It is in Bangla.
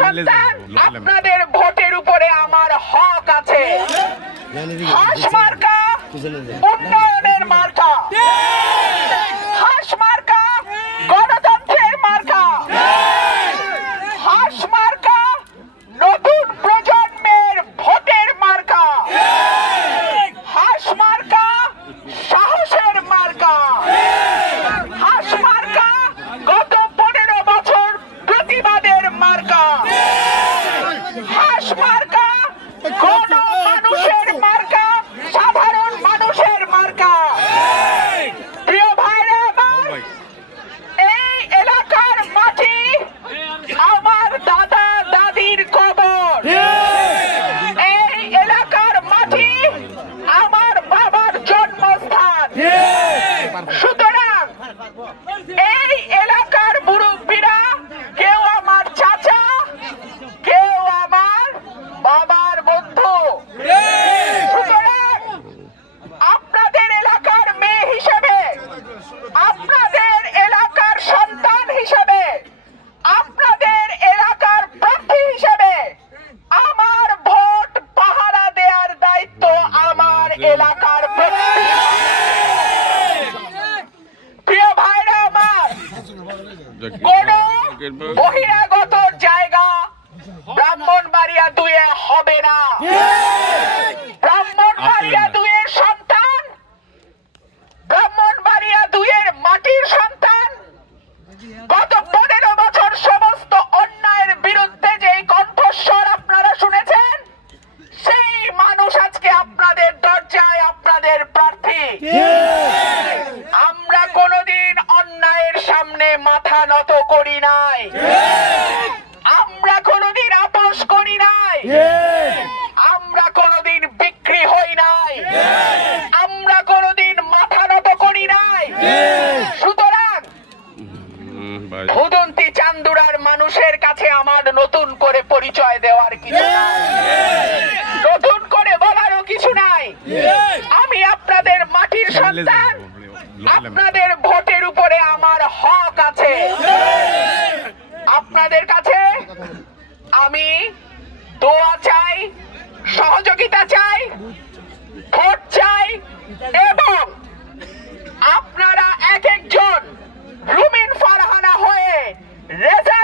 সন্তান, আপনাদের ভোটের উপরে আমার হক আছে। হাঁস মার্কা উন্নয়নের মার্কা, হাঁস মার্কা গণতন্ত্রের মার্কা, হাঁস মার্কা নতুন প্রজন্মের ভোটের মার্কা, হাঁস মার্কা সাহসের মার্কা, হাঁস মার্কা গত 15 বছর প্রতিবাদের মার্কা, হাঁস মার্কা গণমানুষের মার্কা, সাধারণ মানুষের মার্কা। প্রিয় ভাইরা আমার, এই এলাকার মাটি আমার দাদা দাদির কবর, এই এলাকার মাটি আমার বাবার জন্মস্থান। সুতরাং এই এলাকার মুরব্বীরা কেউ আমার চাচা, কেউ আমার বাবার বন্ধু। সুতরাং আপনাদের এলাকার মেয়ে হিসেবে, আপনাদের এলাকার সন্তান হিসেবে, আপনাদের এলাকার প্রার্থী হিসেবে আমার ভোট পাহারা দেওয়ার দায়িত্ব আমার এলাকার প্রত্যেক। প্রিয় ভাইরা আমার, কোন বহিরাগত জায়গা ব্রাহ্মণবাড়িয়া 2-এ হবে না। ব্রাহ্মণবাড়িয়া 2-এর সন্তান, ব্রাহ্মণবাড়িয়া 2-এর মাটির সন্তান, গত 15 বছর সমস্ত অন্যায়ের বিরুদ্ধে যে কণ্ঠস্বর আপনারা শুনেছেন, সেই মানুষ আজকে আপনাদের দরজায় আপনাদের প্রার্থী। আমরা কোনোদিন অন্যায়ের সামনে মাথা নত করি নাই, আমরা কোনোদিন আপোষ করি নাই, আমরা কোনোদিন বিক্রি হই নাই, আমরা কোনোদিন মাথা নত করি নাই। সুতরাং ভুদন্তি চান্দুরার মানুষের কাছে আমার নতুন করে পরিচয় দেওয়ার কিছু নাই, নতুন করে বলারও কিছু নাই। আমি আপনাদের মাটির সন্তান, আপনাদের ভোটের উপরে আমার হক আছে। আপনাদের কাছে আমি দোয়া চাই, সহযোগিতা চাই, ভোট চাই, এবং আপনারা এক একজন রুমিন ফারহানা হয়ে রেজাল্ট